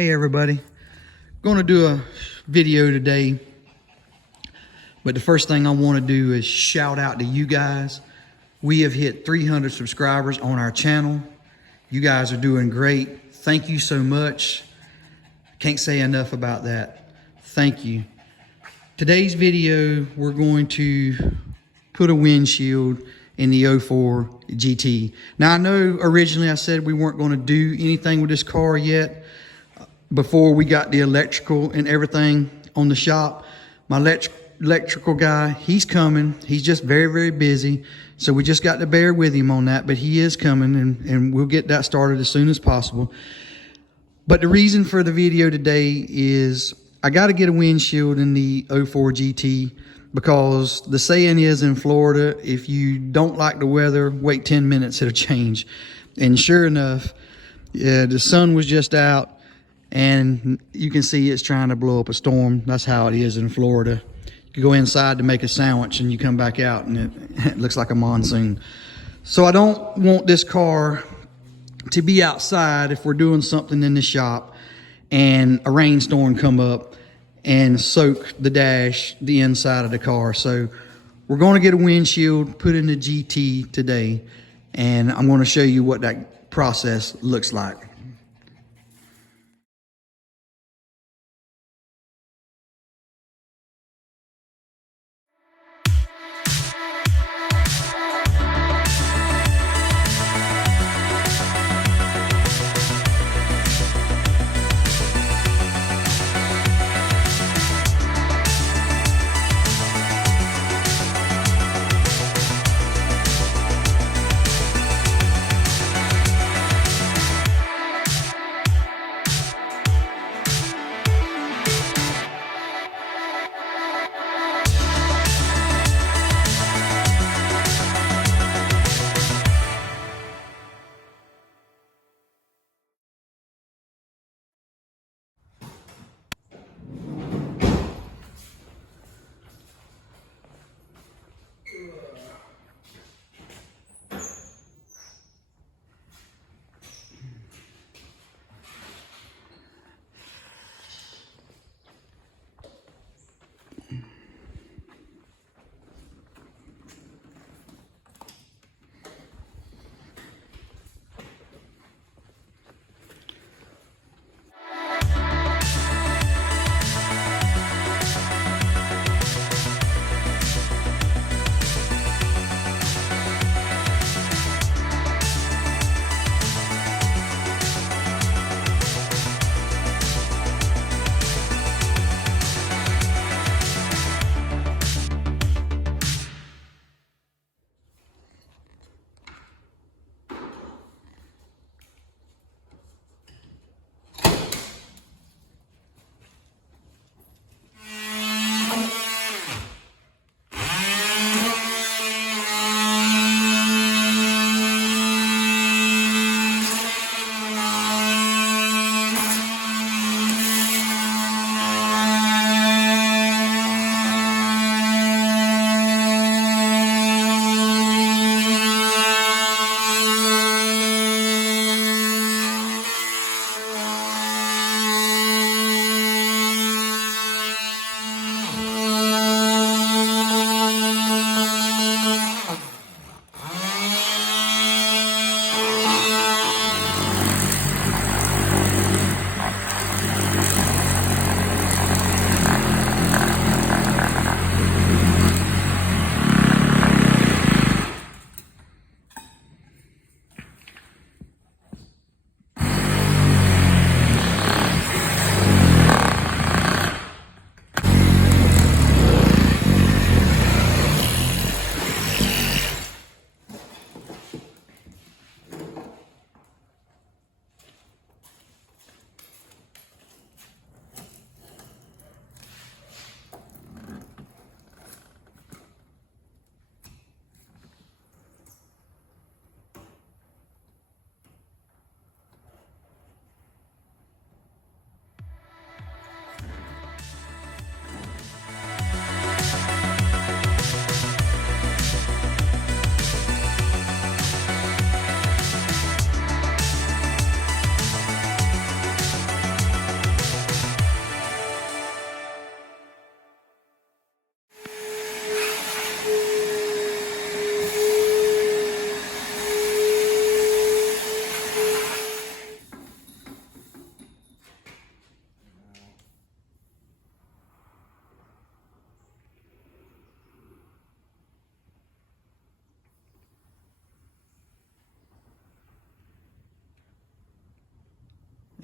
Hey everybody, going to do a video today, but the first thing I want to do is shout out to you guys. We have hit 300 subscribers on our channel. You guys are doing great. Thank you so much. Can't say enough about that. Thank you. Today's video, we're going to put a windshield in the 04 GT. Now I know originally I said we weren't going to do anything with this car yet, before we got the electrical and everything on the shop. My electrical guy, he's coming. He's just very, very busy. So we just got to bear with him on that, but he is coming and we'll get that started as soon as possible. But the reason for the video today is I got to get a windshield in the 04 GT because the saying is in Florida, if you don't like the weather, wait 10 minutes, it'll change. And sure enough, the sun was just out, and you can see it's trying to blow up a storm. That's how it is in Florida. You go inside to make a sandwich and you come back out and it looks like a monsoon. So I don't want this car to be outside if we're doing something in the shop and a rainstorm come up and soak the dash, the inside of the car. So we're going to get a windshield put in the GT today, and I'm going to show you what that process looks like.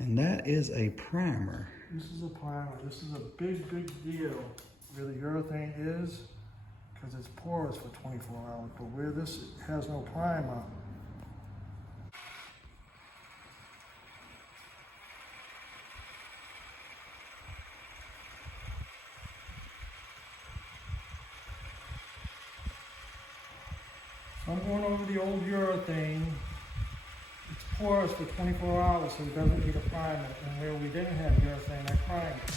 And that is a primer. This is a primer. This is a big, big deal where the urethane is, because it's porous for 24 hours. But where this has no primer, so I'm going over the old urethane. It's porous for 24 hours, so it doesn't need a primer. And where we didn't have urethane, I primed it.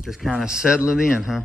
Just kind of settle it in, huh?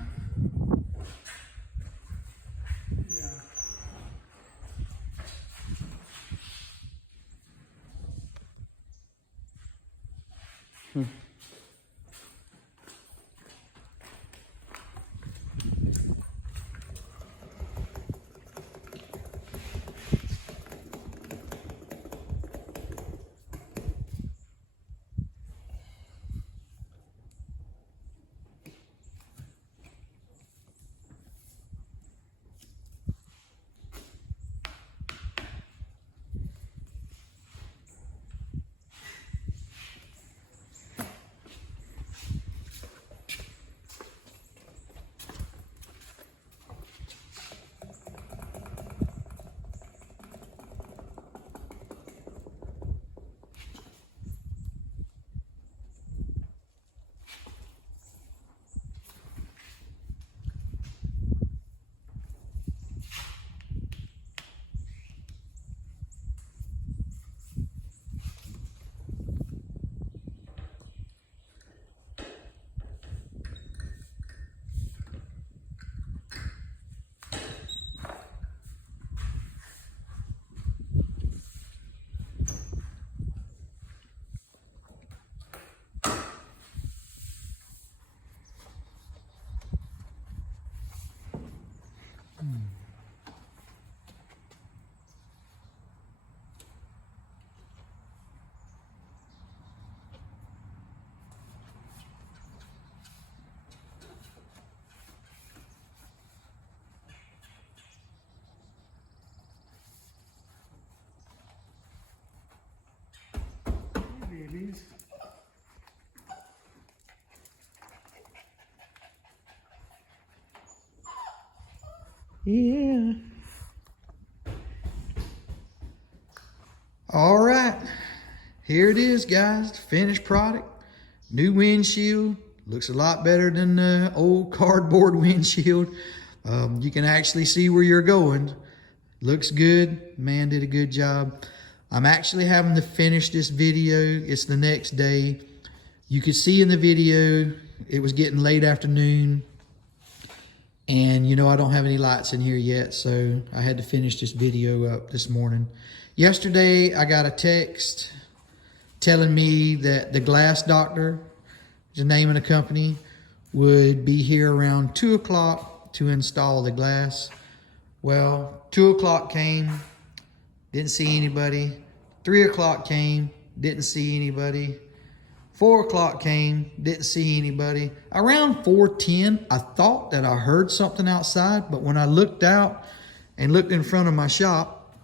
Babies. Yeah. All right. Here it is, guys. The finished product. New windshield. Looks a lot better than the old cardboard windshield. You can actually see where you're going. Looks good. Man did a good job. I'm actually having to finish this video. It's the next day. You could see in the video, it was getting late afternoon. And you know, I don't have any lights in here yet, so I had to finish this video up this morning. Yesterday, I got a text telling me that the glass doctor, the name of the company, would be here around 2 o'clock to install the glass. Well, 2 o'clock came, didn't see anybody. 3 o'clock came, didn't see anybody. 4 o'clock came, didn't see anybody. Around 4:10, I thought that I heard something outside, but when I looked out and looked in front of my shop,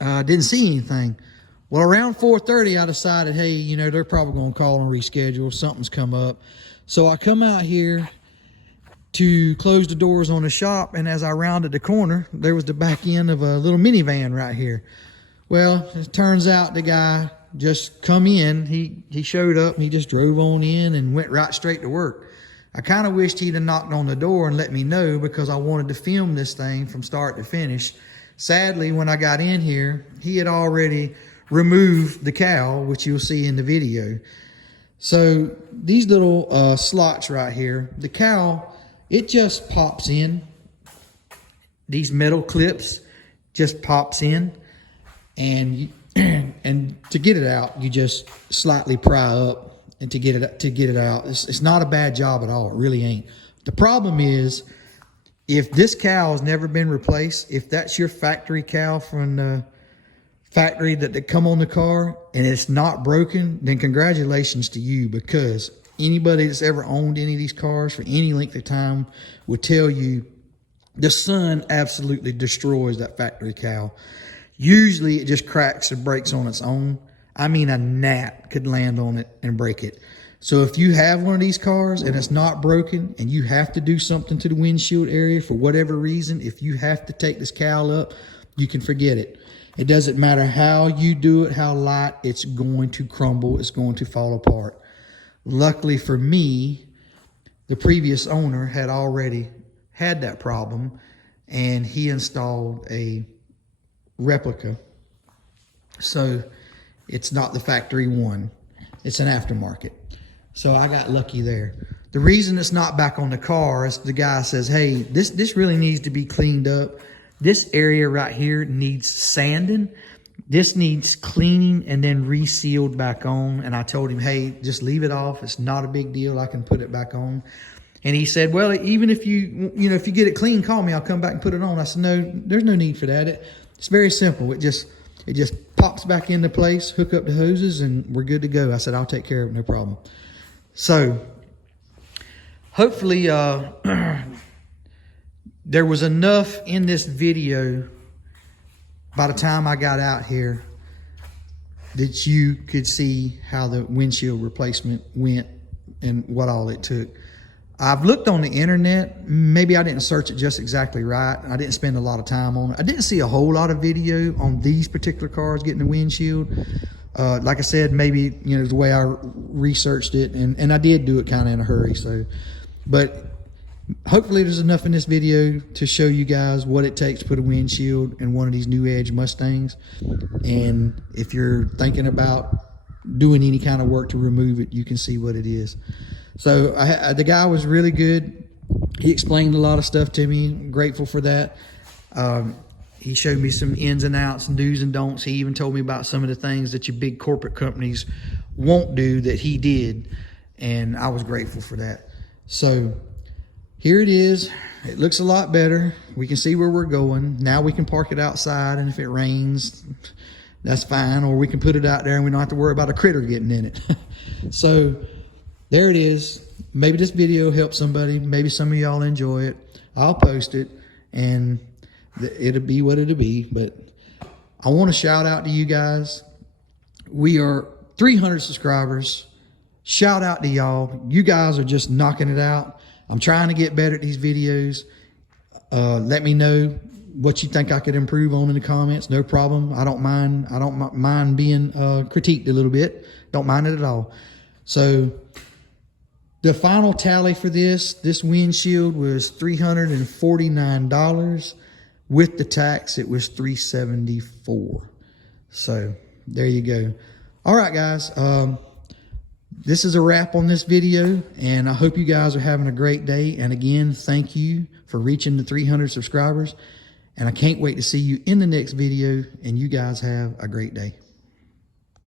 I didn't see anything. Well, around 4:30, I decided, hey, you know, they're probably going to call and reschedule. Something's come up. So I come out here, to close the doors on the shop, and as I rounded the corner, there was the back end of a little minivan right here. Well, it turns out the guy just come in. He showed up and he just drove on in and went right straight to work. I kind of wished he'd have knocked on the door and let me know, because I wanted to film this thing from start to finish. Sadly, when I got in here, he had already removed the cowl, which you'll see in the video. So these little slots right here, the cowl, it just pops in. These metal clips just pops in, and to get it out, you just slightly pry up. And to get it out, it's not a bad job at all. It really ain't. The problem is, if this cowl has never been replaced, if that's your factory cowl from the factory that they come on the car and it's not broken, then congratulations to you, because anybody that's ever owned any of these cars for any length of time would tell you the sun absolutely destroys that factory cowl. Usually it just cracks and breaks on its own. I mean, a gnat could land on it and break it. So if you have one of these cars and it's not broken and you have to do something to the windshield area for whatever reason, if you have to take this cowl up, you can forget it. It doesn't matter how you do it, how light, it's going to crumble, it's going to fall apart. Luckily for me, the previous owner had already had that problem, and he installed a replica. So it's not the factory one, it's an aftermarket. So I got lucky there. The reason it's not back on the car is the guy says, hey, this really needs to be cleaned up. This area right here needs sanding. This needs cleaning and then resealed back on. And I told him, hey, just leave it off. It's not a big deal. I can put it back on. And he said, well, even if if you get it clean, call me. I'll come back and put it on. I said, no, there's no need for that. It's very simple. It just pops back into place, hook up the hoses, and we're good to go. I said, I'll take care of it, no problem. So hopefully there was enough in this video by the time I got out here that you could see how the windshield replacement went and what all it took. I've looked on the internet. Maybe I didn't search it just exactly right. I didn't spend a lot of time on it. I didn't see a whole lot of video on these particular cars getting the windshield. Like I said, maybe, the way I researched it, and I did do it kind of in a hurry. So, but hopefully there's enough in this video to show you guys what it takes to put a windshield in one of these new Edge Mustangs. And if you're thinking about doing any kind of work to remove it, you can see what it is. So the guy was really good. He explained a lot of stuff to me. I'm grateful for that. He showed me some ins and outs and do's and don'ts. He even told me about some of the things that your big corporate companies won't do that he did. And I was grateful for that. So here it is. It looks a lot better. We can see where we're going. Now we can park it outside, and if it rains, that's fine. Or we can put it out there and we don't have to worry about a critter getting in it. So there it is. Maybe this video helped somebody. Maybe some of y'all enjoy it. I'll post it, and it'll be what it'll be. But I want to shout out to you guys. We are 300 subscribers. Shout out to y'all. You guys are just knocking it out. I'm trying to get better at these videos. Let me know what you think I could improve on in the comments. No problem. I don't mind. I don't mind being critiqued a little bit. Don't mind it at all. So the final tally for this windshield was $349. With the tax, it was $374. So there you go. All right, guys. This is a wrap on this video, and I hope you guys are having a great day. And again, thank you for reaching the 300 subscribers. And I can't wait to see you in the next video, and you guys have a great day.